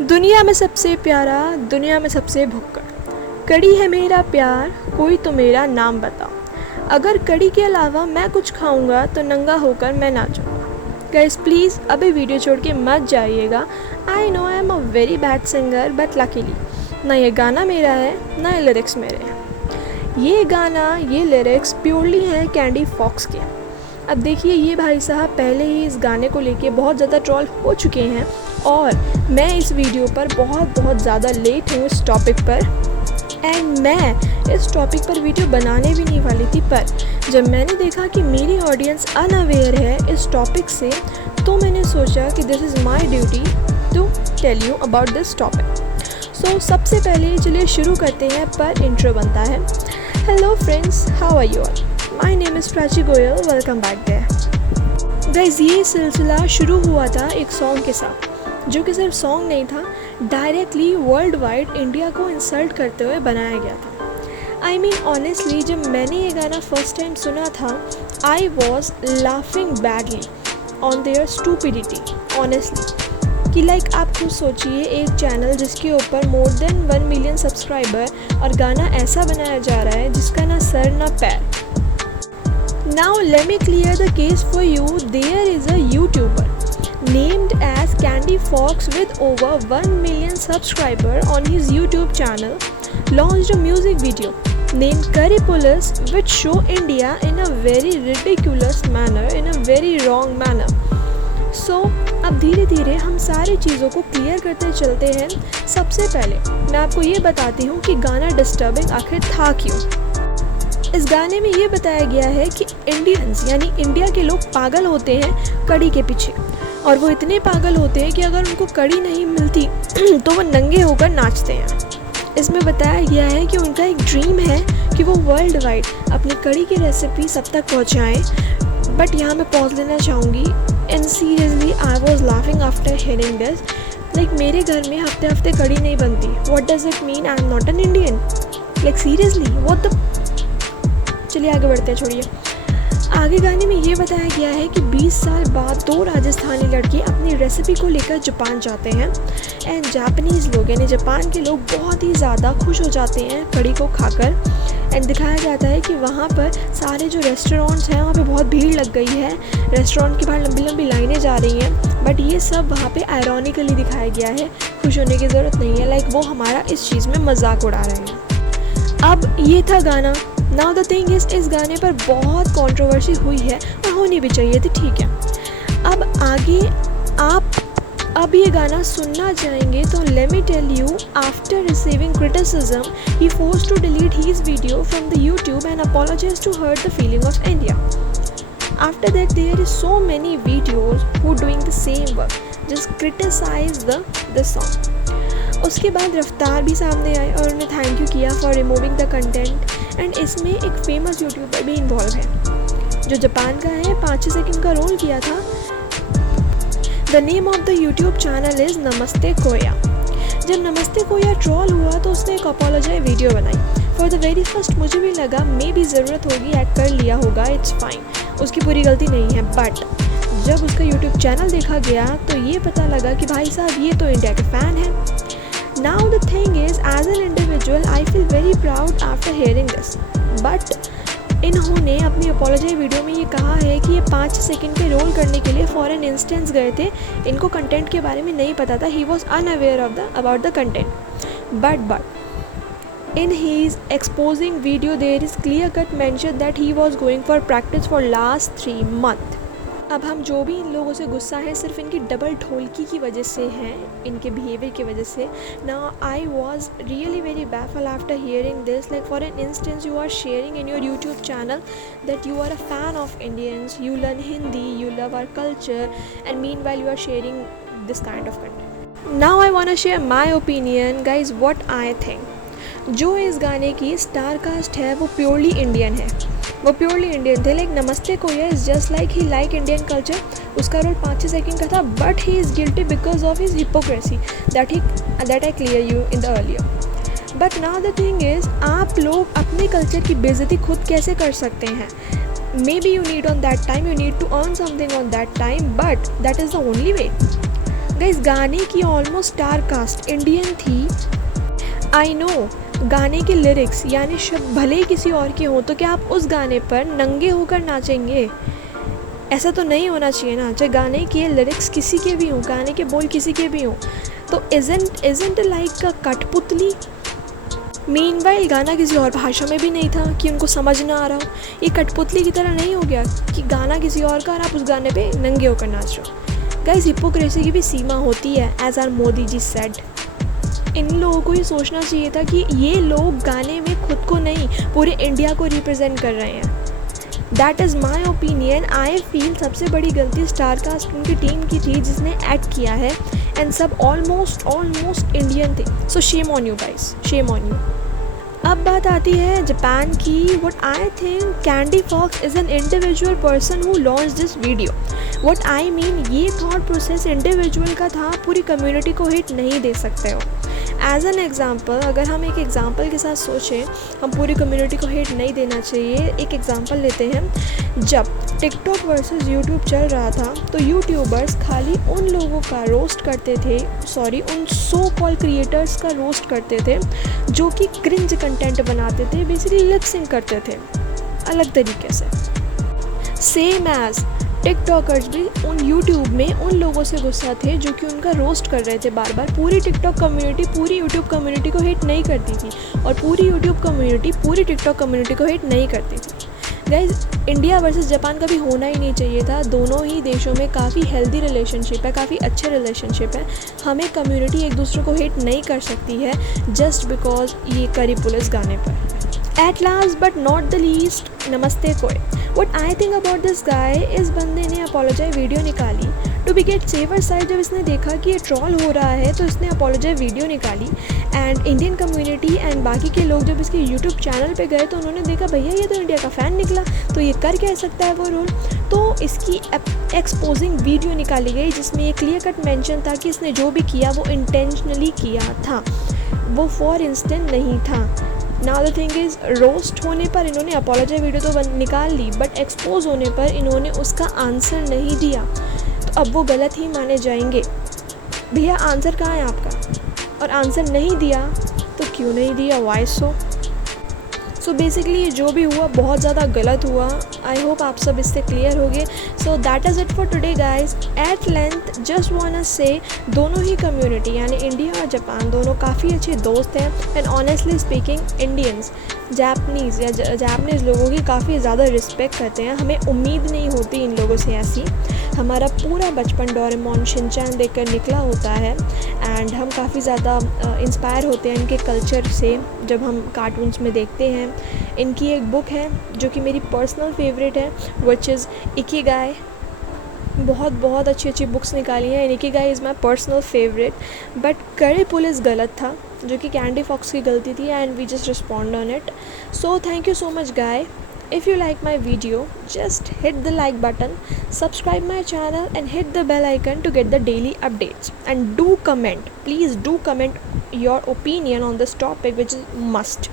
दुनिया में सबसे प्यारा, दुनिया में सबसे भुक्कड़, कड़ी है मेरा प्यार, कोई तो मेरा नाम बताओ। अगर कड़ी के अलावा मैं कुछ खाऊंगा तो नंगा होकर मैं नाचूंगा। गाइस प्लीज़ अभी वीडियो छोड़ के मत जाइएगा। I know I am a very bad singer but luckily ना ये गाना मेरा है ना ये लिरिक्स मेरे हैं। ये गाना, ये लिरिक्स प्योरली हैं कैंडी फॉक्स के। अब देखिए ये भाई साहब पहले ही इस गाने को लेके बहुत ज़्यादा ट्रोल हो चुके हैं और मैं इस वीडियो पर बहुत ज़्यादा लेट हूँ इस टॉपिक पर। एंड मैं इस टॉपिक पर वीडियो बनाने भी नहीं वाली थी, पर जब मैंने देखा कि मेरी ऑडियंस अनअवेयर है इस टॉपिक से, तो मैंने सोचा कि this is my duty to tell you about this topic. So सबसे पहले चलिए शुरू करते हैं, पर इंट्रो बनता है। Hello friends, how are you all? My name is Prachi Goyal, welcome back there. Guys ये सिलसिला शुरू हुआ था एक सॉन्ग के साथ, जो कि सिर्फ सॉन्ग नहीं था, डायरेक्टली वर्ल्ड वाइड इंडिया को इंसल्ट करते हुए बनाया गया था। आई मीन ऑनेस्टली जब मैंने ये गाना फर्स्ट टाइम सुना था, I was laughing badly on their stupidity honestly. कि लाइक आप खुद सोचिए, एक चैनल जिसके ऊपर मोर देन 1 मिलियन सब्सक्राइबर और गाना ऐसा बनाया जा रहा है जिसका ना सर ना पैर। Now let me clear the case for you. There is a YouTuber named as Candy Fox with over 1 million subscribers on his YouTube channel launched a music video named Curry Police, which show India in a very ridiculous manner, in a very wrong manner. So अब धीरे धीरे हम सारी चीज़ों को clear करते चलते हैं। सबसे पहले मैं आपको ये बताती हूँ कि गाना डिस्टर्बिंग आखिर था क्यों। इस गाने में ये बताया गया है कि इंडियंस यानी इंडिया के लोग पागल होते हैं कड़ी के पीछे, और वो इतने पागल होते हैं कि अगर उनको कड़ी नहीं मिलती तो वो नंगे होकर नाचते हैं। इसमें बताया गया है कि उनका एक ड्रीम है कि वो वर्ल्ड वाइड अपनी कड़ी की रेसिपी सब तक पहुंचाएं। बट यहाँ मैं पॉज लेना चाहूँगी, and seriously I was laughing after hearing this. Like मेरे घर में हफ्ते हफ्ते कड़ी नहीं बनती। What does it mean? I am not an Indian. Like seriously what the. चलिए आगे बढ़ते हैं, छोड़िए। आगे गाने में ये बताया गया है कि 20 साल बाद 2 राजस्थानी लड़के अपनी रेसिपी को लेकर जापान जाते हैं, एंड जापानीज़ लोग यानी जापान के लोग बहुत ही ज़्यादा खुश हो जाते हैं कड़ी को खाकर। एंड दिखाया जाता है कि वहाँ पर सारे जो रेस्टोरेंट्स हैं वहाँ पे बहुत भीड़ लग गई है, रेस्टोरेंट के बाहर लंबी लंबी लाइनें जा रही हैं। बट ये सब वहाँ पे आयरॉनिकली दिखाया गया है, खुश होने की ज़रूरत नहीं है। लाइक वो हमारा इस चीज़ में मजाक उड़ा रहे हैं। अब ये था गाना। नाउ द थिंग इज़, इस गाने पर बहुत कंट्रोवर्सी हुई है और होनी भी चाहिए थी, ठीक है। अब आगे आप अब ये गाना सुनना चाहेंगे तो let me tell you, after receiving criticism he forced to delete his video from the YouTube and apologise to hurt the feeling of India. After that there is so many videos who doing the same work, just criticise this song. उसके बाद रफ्तार भी सामने आए और उन्हें thank you किया for removing the content. And इसमें एक फेमस यूट्यूबर भी इन्वॉल्व है जो जापान का है, 5-6 सेकंड का रोल किया था। The name of the YouTube channel is नमस्ते कोया। जब नमस्ते कोया ट्रोल हुआ तो उसने एक अपोलोजाइज वीडियो बनाई। फॉर द वेरी फर्स्ट मुझे भी लगा मे भी ज़रूरत होगी, ऐड कर लिया होगा, इट्स फाइन, उसकी पूरी गलती नहीं है। बट जब उसका यूट्यूब चैनल देखा गया तो ये पता लगा कि भाई साहब ये तो इंडिया के फ़ैन हैं। Now the thing is, as an individual, I feel very proud after hearing this. But इन्होंने अपनी अपोलोजी वीडियो में ये कहा है कि ये 5 सेकंड के रोल करने के लिए फॉरेन इंस्टेंस गए थे, इनको कंटेंट के बारे में नहीं पता था, he was unaware of about the content. But in his exposing video there is clear cut mention that he was going for practice for last 3 months. अब हम जो भी इन लोगों से गुस्सा है सिर्फ इनकी डबल ढोलकी की वजह से हैं, इनके बिहेवियर की वजह से। Now I was really very baffle after hearing this. Like for an instance you are sharing in your YouTube channel that you are a fan of Indians, you learn Hindi, you love our culture, and meanwhile you are sharing this kind of content. Now I want to share my opinion guys, what I think. जो इस गाने की star cast है वो purely Indian है, वो purely Indian थे। Like namaste कोया is just like he like Indian culture. उसका रोल 5-6 सेकंड का था, but he is guilty because of his hypocrisy that I clear you in the earlier. But now the thing is, आप लोग अपने culture की बेइज्जती खुद कैसे कर सकते हैं? Maybe you need on that time, you need to earn something on that time, but that is the only way. Guys गाने की ऑलमोस्ट स्टार कास्ट इंडियन थी। आई नो गाने के लिरिक्स यानी शब्द भले ही किसी और के हों, तो क्या आप उस गाने पर नंगे होकर नाचेंगे? ऐसा तो नहीं होना चाहिए ना। चाहे गाने के लिरिक्स किसी के भी हों, गाने के बोल किसी के भी हों, तो इज़न्ट लाइक का कठपुतली। मीनवाइल गाना किसी और भाषा में भी नहीं था कि उनको समझ ना आ रहा हो। ये कठपुतली की तरह नहीं हो गया कि गाना किसी और का और आप उस गाने पे नंगे होकर नाच रहे हो। गाइस हिपोक्रेसी की भी सीमा होती है, as our Modi ji said. इन लोगों को ये सोचना चाहिए था कि ये लोग गाने में खुद को नहीं पूरे इंडिया को रिप्रेजेंट कर रहे हैं। That is my opinion. I feel सबसे बड़ी गलती स्टार कास्ट उनकी टीम की थी जिसने एक्ट किया है, एंड सब ऑलमोस्ट इंडियन थे। So shame on you guys, shame on you. अब बात आती है जापान की। What I think Candy Fox is an individual person who launch this video. What I mean, ये थॉट प्रोसेस इंडिविजुअल का था, पूरी कम्युनिटी को हिट नहीं दे सकते हो। एज एन एग्ज़ाम्पल, अगर हम एक एग्ज़ाम्पल के साथ सोचें, हम पूरी कम्युनिटी को हिट नहीं देना चाहिए। एक एग्ज़ाम्पल लेते हैं। जब टिकटॉक वर्सेस यूट्यूब चल रहा था तो यूट्यूबर्स खाली उन लोगों का रोस्ट करते थे, उन सो कॉल क्रिएटर्स का रोस्ट करते थे जो कि क्रिंज कंटेंट बनाते थे, बेसिकली लिप सिंक करते थे अलग तरीके से। सेम एज टिकटॉकर्स भी उन यूट्यूब में उन लोगों से गुस्सा थे जो कि उनका रोस्ट कर रहे थे बार बार। पूरी टिकटॉक कम्युनिटी पूरी यूट्यूब कम्युनिटी को हिट नहीं करती थी, और पूरी यूट्यूब कम्युनिटी पूरी टिकटॉक कम्युनिटी को हिट नहीं करती थी। गाइज इंडिया वर्सेस जापान कभी होना ही नहीं चाहिए था। दोनों ही देशों में काफ़ी हेल्दी रिलेशनशिप है, काफ़ी अच्छे रिलेशनशिप है। हमें कम्युनिटी एक दूसरे को हिट नहीं कर सकती है जस्ट बिकॉज ये करी पुलिस गाने पर। At last but not the least, नमस्ते कोय। What I think about this guy, इस बंदे ने अपोलोजाइज वीडियो निकाली to be get safer side. जब इसने देखा कि ये ट्रॉल हो रहा है तो इसने अपोलोजाइज वीडियो निकाली, एंड इंडियन कम्युनिटी एंड बाकी के लोग जब इसके यूट्यूब चैनल पे गए तो उन्होंने देखा भैया ये तो इंडिया का फ़ैन निकला, तो ये कर क्या सकता है वो रोल। तो इसकी एक्सपोजिंग वीडियो निकाली गई जिसमें ये क्लियर कट मेंशन था कि इसने जो भी किया वो इंटेंशनली किया था, वो फॉर इंस्टेंट नहीं था। Now the thing is, roast होने पर इन्होंने अपोलोजाइज वीडियो तो निकाल ली, बट एक्सपोज होने पर इन्होंने उसका आंसर नहीं दिया, तो अब वो गलत ही माने जाएंगे। भैया आंसर कहाँ है आपका? और आंसर नहीं दिया तो क्यों नहीं दिया, वाई सो? सो बेसिकली जो भी हुआ बहुत ज़्यादा गलत हुआ। आई होप आप सब इससे क्लियर हो गए। So that is it for today guys. At length just want say दोनों ही कम्युनिटी यानी इंडिया और जापान दोनों काफ़ी अच्छे दोस्त हैं, and honestly speaking Indians Japanese या जापनीज़ लोगों की काफ़ी ज़्यादा रिस्पेक्ट करते हैं। हमें उम्मीद नहीं होती इन लोगों से ऐसी। हमारा पूरा बचपन डोरेमोन शिनचैन देखकर निकला होता है, एंड हम काफ़ी ज़्यादा इंस्पायर होते हैं इनके कल्चर से जब हम कार्टून्स में देखते हैं। इनकी एक बुक है जो कि मेरी पर्सनल फेवरेट है, विच इज़ इकिगाई। बहुत अच्छी बुक्स निकाली हैं। Ikigai is my personal favourite, but curry police गलत था जो कि कैंडी फॉक्स की गलती थी, and we just respond on it. So thank you so much guy. If you like my video, just hit the like button, subscribe my channel and hit the bell icon to get the daily updates. And do comment, please do comment your opinion on this topic, which is must.